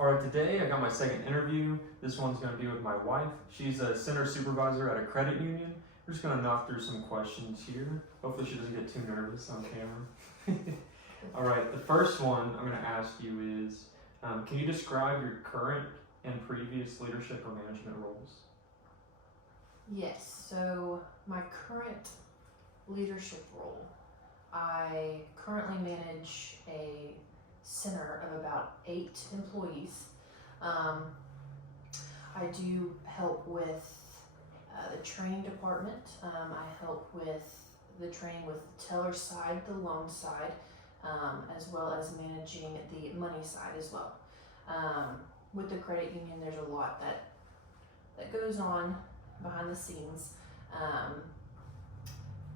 Alright, today I got my second interview. This one's going to be with my wife. She's a Center Supervisor at a credit union. We're just going to knock through some questions here. Hopefully she doesn't get too nervous on camera. Alright, the first one I'm going to ask you is, can you describe your current and previous leadership or management roles? Yes, so my current leadership role, I currently manage a center of about 8 employees. I do help with the training department. I help with the training with the teller side, the loan side, as well as managing the money side as well. With the credit union, there's a lot that goes on behind the scenes.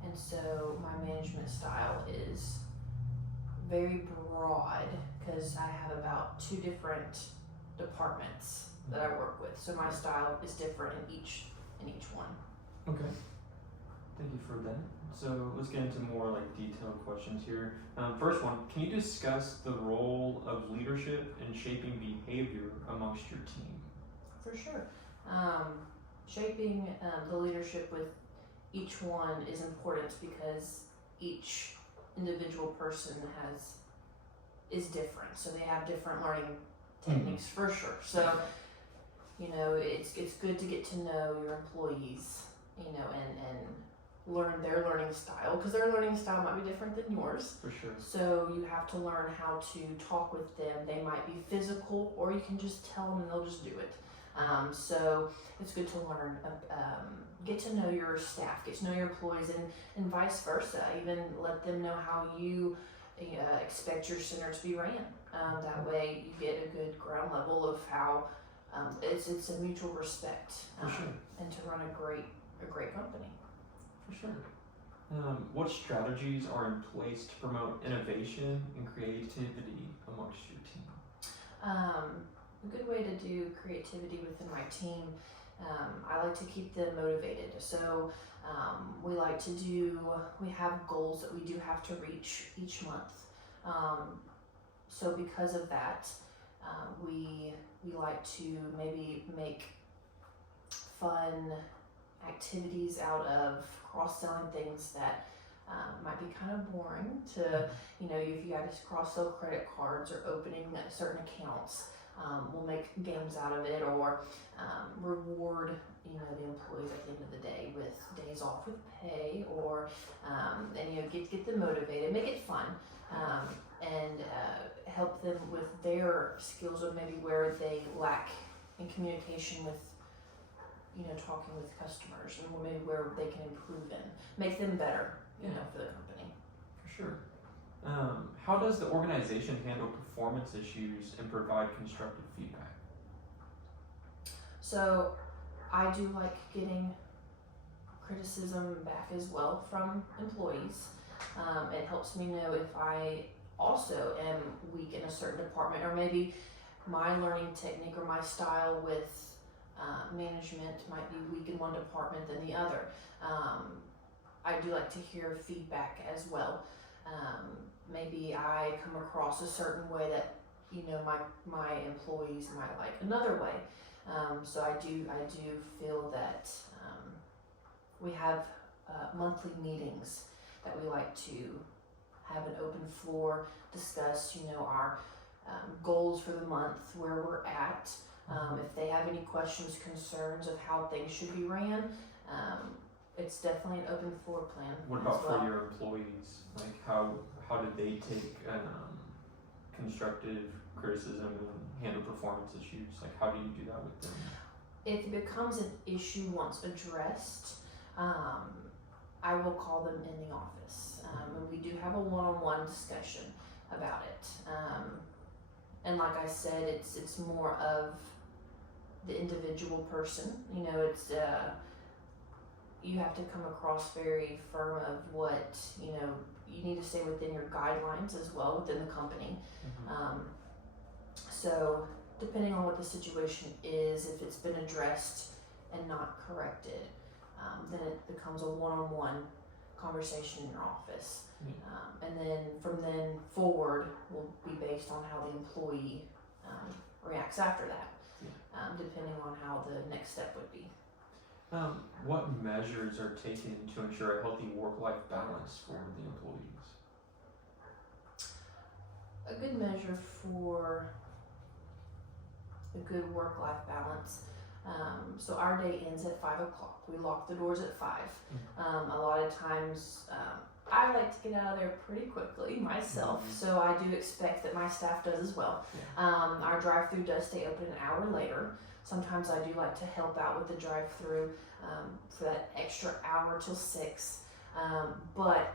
And so my management style is very broad because I have about 2 different departments that I work with. So my style is different in each one. Okay. Thank you for that. So let's get into more like detailed questions here. First one, can you discuss the role of leadership in shaping behavior amongst your team? For sure. Shaping the leadership with each one is important because each individual person is different, so they have different learning techniques for sure. So it's good to get to know your employees, and learn their learning style, because their learning style might be different than yours. For sure. So you have to learn how to talk with them. They might be physical, or you can just tell them and they'll just do it. So it's good to learn, get to know your staff, get to know your employees, and vice versa. Even let them know how you expect your center to be ran. That way you get a good ground level of how it's a mutual respect, For sure. and to run a great company. For sure. What strategies are in place to promote innovation and creativity amongst your team? A good way to do creativity within my team, I like to keep them motivated. So we have goals that we do have to reach each month. So because of that, we like to maybe make fun activities out of cross-selling things that might be kind of boring to, if you guys cross-sell credit cards or opening certain accounts. We'll make games out of it, or reward the employees at the end of the day with days off with pay, or and get them motivated, make it fun, and help them with their skills of maybe where they lack in communication with talking with customers, and maybe where they can improve in, make them better for the company. For sure. How does the organization handle performance issues and provide constructive feedback? So I do like getting criticism back as well from employees. It helps me know if I also am weak in a certain department, or maybe my learning technique or my style with management might be weak in one department than the other. I do like to hear feedback as well. Maybe I come across a certain way that my employees might like another way. So I do feel that we have monthly meetings that we like to have an open floor, discuss our goals for the month, where we're at. If they have any questions, concerns of how things should be ran, it's definitely an open floor plan. What about for your employees? Like how do they take constructive criticism and handle performance issues? Like how do you do that with them? If it becomes an issue once addressed, I will call them in the office, and we do have a one-on-one discussion about it. And like I said, it's more of the individual person. It's you have to come across very firm of what you need to stay within your guidelines as well within the company. So depending on what the situation is, if it's been addressed and not corrected, then it becomes a one-on-one conversation in your office. And then from then forward will be based on how the employee reacts after that, Yeah. depending on how the next step would be. What measures are taken to ensure a healthy work-life balance for the employees? A good measure for a good work-life balance. So our day ends at 5 o'clock. We lock the doors at 5. A lot of times, I like to get out of there pretty quickly myself, so I do expect that my staff does as well. Our drive-through does stay open an hour later. Sometimes I do like to help out with the drive-through for that extra hour till 6. But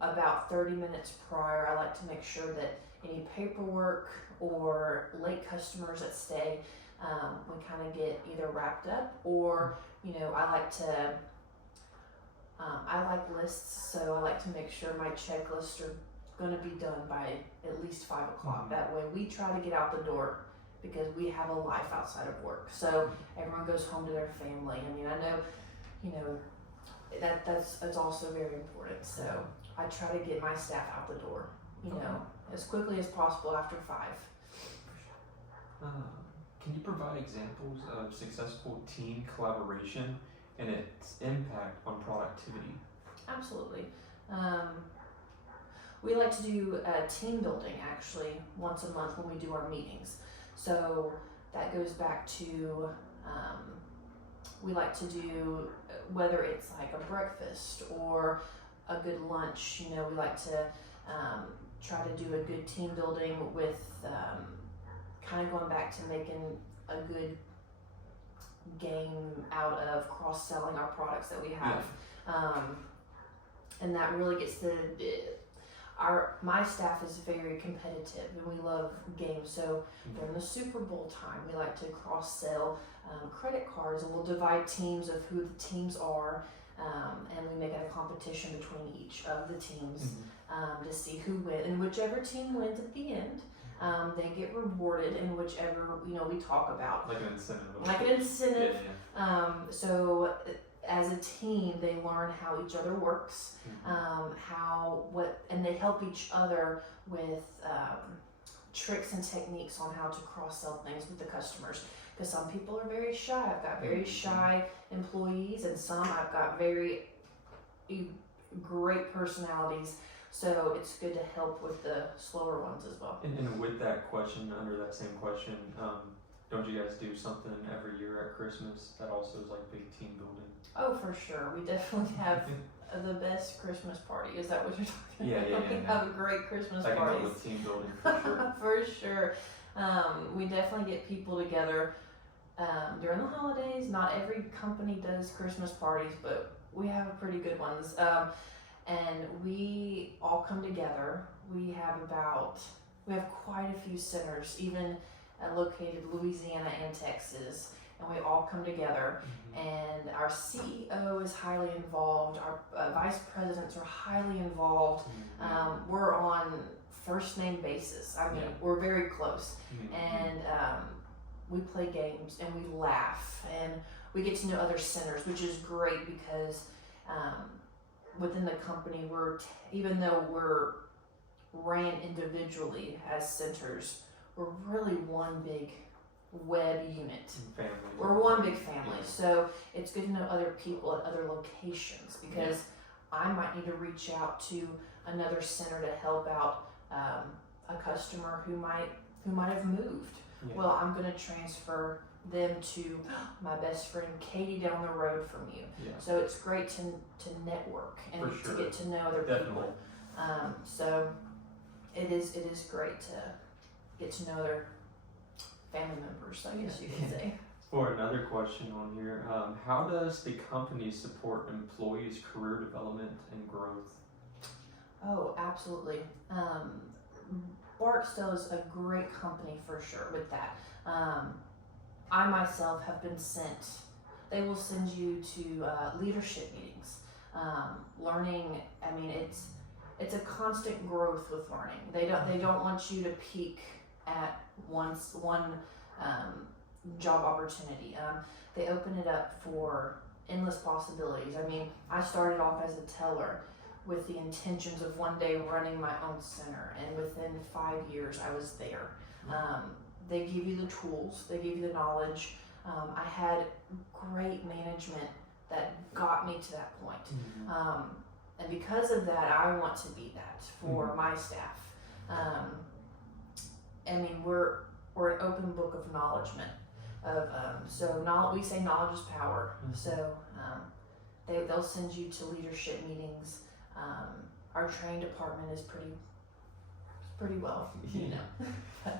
about 30 minutes prior, I like to make sure that any paperwork or late customers that stay, we kind of get either wrapped up, or I like to I like lists, so I like to make sure my checklists are going to be done by at least 5 o'clock. That way we try to get out the door because we have a life outside of work, so everyone goes home to their family. I mean, I know that's also very important, so I try to get my staff out the door as quickly as possible after 5. Can you provide examples of successful team collaboration and its impact on productivity? Absolutely. We like to do team building actually once a month when we do our meetings. So that goes back to we like to do, whether it's like a breakfast or a good lunch, we like to try to do a good team building with kind of going back to making a good game out of cross-selling our products that we have. And that really gets my staff is very competitive and we love games. So during the Super Bowl time, we like to cross-sell credit cards, and we'll divide teams of who the teams are, and we make it a competition between each of the teams to see who wins. And whichever team wins at the end, they get rewarded, and whichever we talk about. Like an incentive. So as a team, they learn how each other works, and they help each other with tricks and techniques on how to cross-sell things with the customers. Because some people are very shy. I've got very shy employees, and some I've got very great personalities. So it's good to help with the slower ones as well. And with that question, under that same question, don't you guys do something every year at Christmas that also is like big team building? Oh, for sure. We definitely have the best Christmas party. Is that what you're talking about? We have a great Christmas party. I can go with team building for sure. For sure. We definitely get people together during the holidays. Not every company does Christmas parties, but we have pretty good ones. And we all come together. We have quite a few centers, even located Louisiana and Texas, and we all come together. And our CEO is highly involved. Our vice presidents are highly involved. We're on first name basis. I mean, we're very close, and we play games and we laugh and we get to know other centers, which is great because within the company, even though we're ran individually as centers, we're really one big web unit. We're one big family, so it's good to know other people at other locations, because I might need to reach out to another center to help out a customer who might have moved. Well, I'm going to transfer them to my best friend Katie down the road from you. So it's great to network and to get to know other people. So it is great to get to know their family members, I guess you could say. For another question on here, how does the company support employees' career development and growth? Oh, absolutely. Barksdale is a great company for sure with that. I myself have been sent, they will send you to leadership meetings, learning. I mean, it's a constant growth with learning. They don't want you to peak at one job opportunity. They open it up for endless possibilities. I mean, I started off as a teller with the intentions of one day running my own center, and within 5 years I was there. they give you the tools, they give you the knowledge. I had great management that got me to that point. And because of that, I want to be that for my staff. I mean, we're an open book of acknowledgement of we say knowledge is power. So they'll send you to leadership meetings. Our training department is pretty well, you know.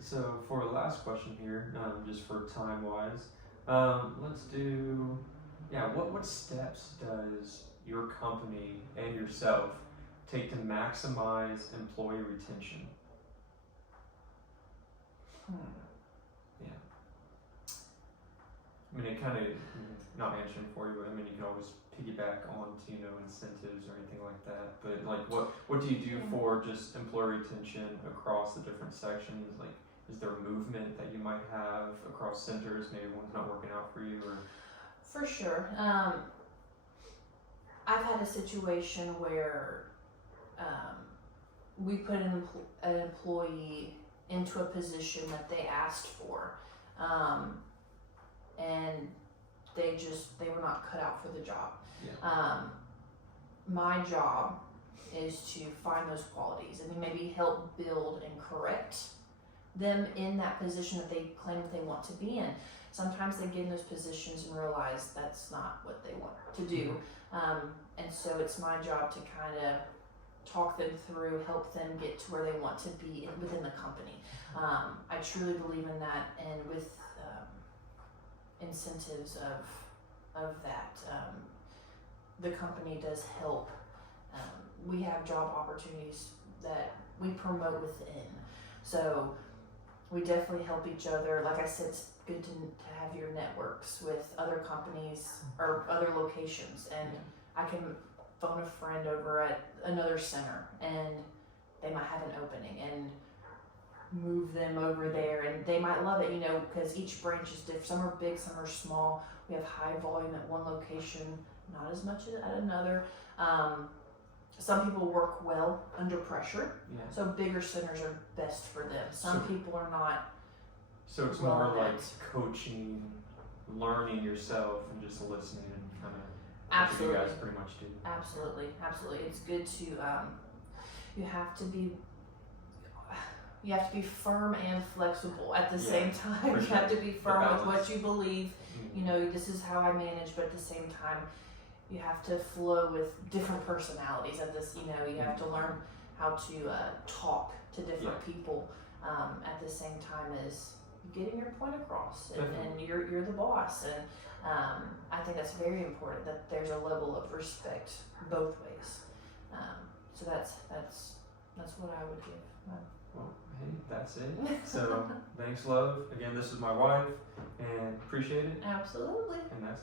So for the last question here, just for time wise, let's do, what steps does your company and yourself take to maximize employee retention? I mean, it kind of, not answering for you, but I mean, you can always piggyback on to, incentives or anything like that. But like, what do you do for just employee retention across the different sections? Like, is there movement that you might have across centers? Maybe one's not working out for you, or? For sure. I've had a situation where we put an employee into a position that they asked for, and they were not cut out for the job. My job is to find those qualities and maybe help build and correct them in that position that they claim that they want to be in. Sometimes they get in those positions and realize that's not what they want to do. And so it's my job to kind of talk them through, help them get to where they want to be within the company. I truly believe in that, and with incentives of that, the company does help. We have job opportunities that we promote within. So we definitely help each other. Like I said, it's good to have your networks with other companies or other locations, and I can phone a friend over at another center and they might have an opening and move them over there, and they might love it, because each branch is different. Some are big, some are small. We have high volume at one location, not as much at another. Some people work well under pressure, so bigger centers are best for them. Some people are not. So it's more like coaching, learning yourself, and just listening and kind of. Absolutely. You guys pretty much do. Absolutely. It's good to. You have to be firm and flexible at the same time. You have to be firm with what you believe. This is how I manage, but at the same time, you have to flow with different personalities. You have to learn how to talk to different people at the same time as getting your point across, and you're the boss. And I think that's very important, that there's a level of respect both ways. So that's what I would give. Well, hey, that's it. So thanks, love. Again, this is my wife, and appreciate it. Absolutely. And that's it.